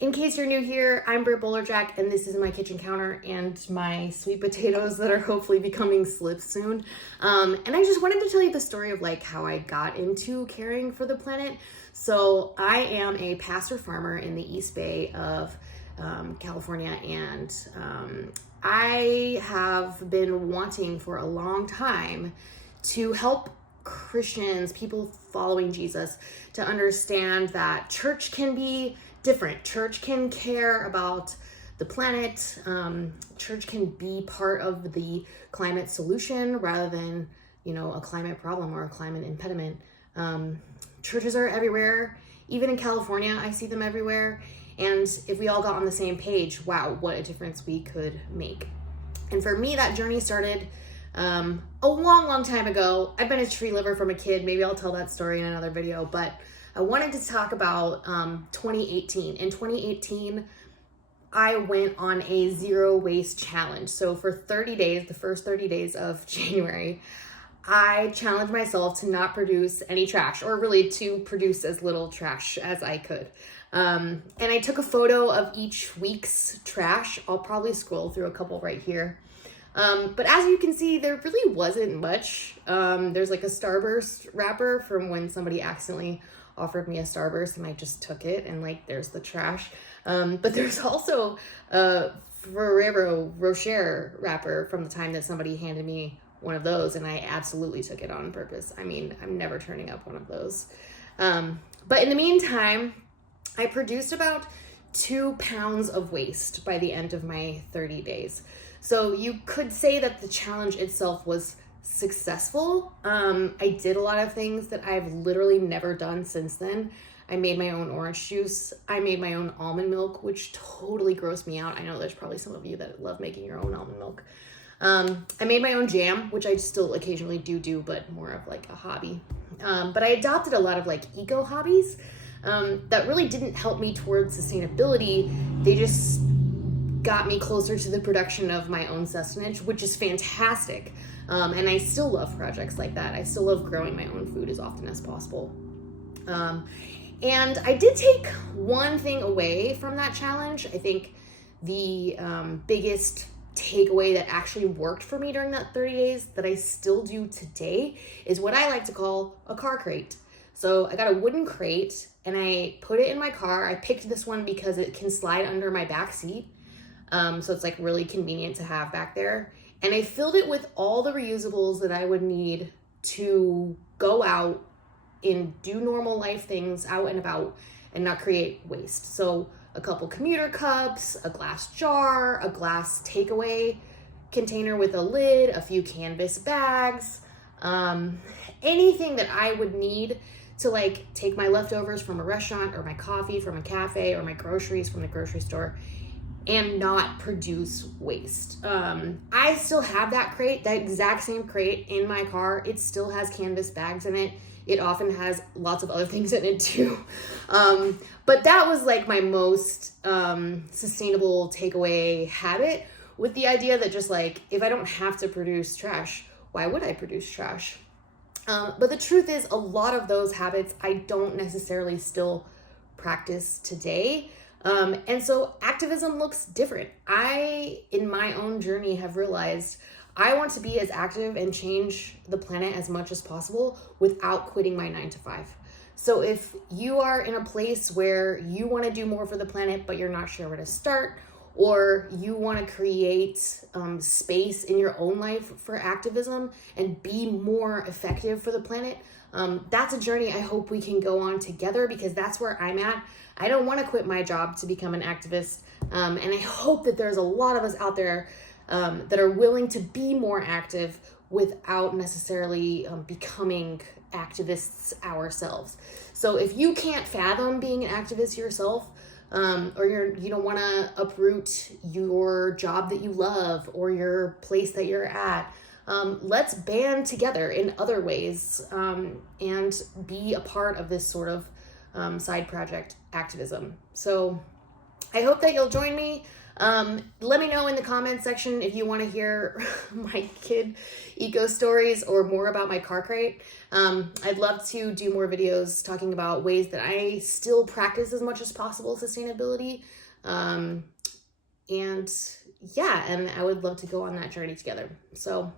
In case you're new here, I'm Britt Bowlerjack, and this is my kitchen counter and my sweet potatoes that are hopefully becoming slips soon. And I just wanted to tell you the story of like how I got into caring for the planet. So I am a pasture farmer in the East Bay of California, and I have been wanting for a long time to help Christians, people following Jesus, to understand that church can be different. Church can care about the planet. Church can be part of the climate solution rather than, a climate problem or a climate impediment. Churches are everywhere. Even in California, I see them everywhere. And if we all got on the same page, wow, what a difference we could make. And for me, that journey started a long time ago. I've been a tree liver from a kid. Maybe I'll tell that story in another video, but I wanted to talk about 2018. In 2018, I went on a zero waste challenge. So for 30 days, the first 30 days of January, I challenged myself to not produce any trash, or really to produce as little trash as I could. And I took a photo of each week's trash. I'll probably scroll through a couple right here. But as you can see, there really wasn't much. There's like a Starburst wrapper from when somebody accidentally offered me a Starburst and I just took it, and like there's the trash. But there's also a Ferrero Rocher wrapper from the time that somebody handed me one of those, and I absolutely took it on purpose. I mean, I'm never turning up one of those. But in the meantime, I produced about 2 pounds of waste by the end of my 30 days. So you could say that the challenge itself was successful. I did a lot of things that I've literally never done since then. I made my own orange juice. I made my own almond milk, which totally grossed me out. I know there's probably some of you that love making your own almond milk. I made my own jam, which I still occasionally do, but more of like a hobby. But I adopted a lot of like eco hobbies that really didn't help me towards sustainability. They just got me closer to the production of my own sustenance, which is fantastic. And I still love projects like that. I still love growing my own food as often as possible. And I did take one thing away from that challenge. I think the biggest takeaway that actually worked for me during that 30 days that I still do today is what I like to call a car crate. So I got a wooden crate and I put it in my car. I picked this one because it can slide under my back seat. So it's like really convenient to have back there. And I filled it with all the reusables that I would need to go out and do normal life things out and about and not create waste. So a couple commuter cups, a glass jar, a glass takeaway container with a lid, a few canvas bags, anything that I would need to like take my leftovers from a restaurant or my coffee from a cafe or my groceries from the grocery store and not produce waste. I still have that crate, that exact same crate in my car. It still has canvas bags in it. It often has lots of other things in it too. But that was like my most sustainable takeaway habit, with the idea that just like, if I don't have to produce trash, why would I produce trash? But the truth is, a lot of those habits I don't necessarily still practice today. And so activism looks different. I, in my own journey, have realized I want to be as active and change the planet as much as possible without quitting my 9-to-5. So if you are in a place where you want to do more for the planet, but you're not sure where to start, or you want to create space in your own life for activism and be more effective for the planet, that's a journey I hope we can go on together, because that's where I'm at. I don't want to quit my job to become an activist. And I hope that there's a lot of us out there that are willing to be more active without necessarily becoming activists ourselves. So if you can't fathom being an activist yourself, or you don't want to uproot your job that you love or your place that you're at, let's band together in other ways and be a part of this sort of side project activism. So I hope that you'll join me. Let me know in the comments section if you want to hear my kid eco stories or more about my car crate. I'd love to do more videos talking about ways that I still practice as much as possible sustainability. And yeah, and I would love to go on that journey together. So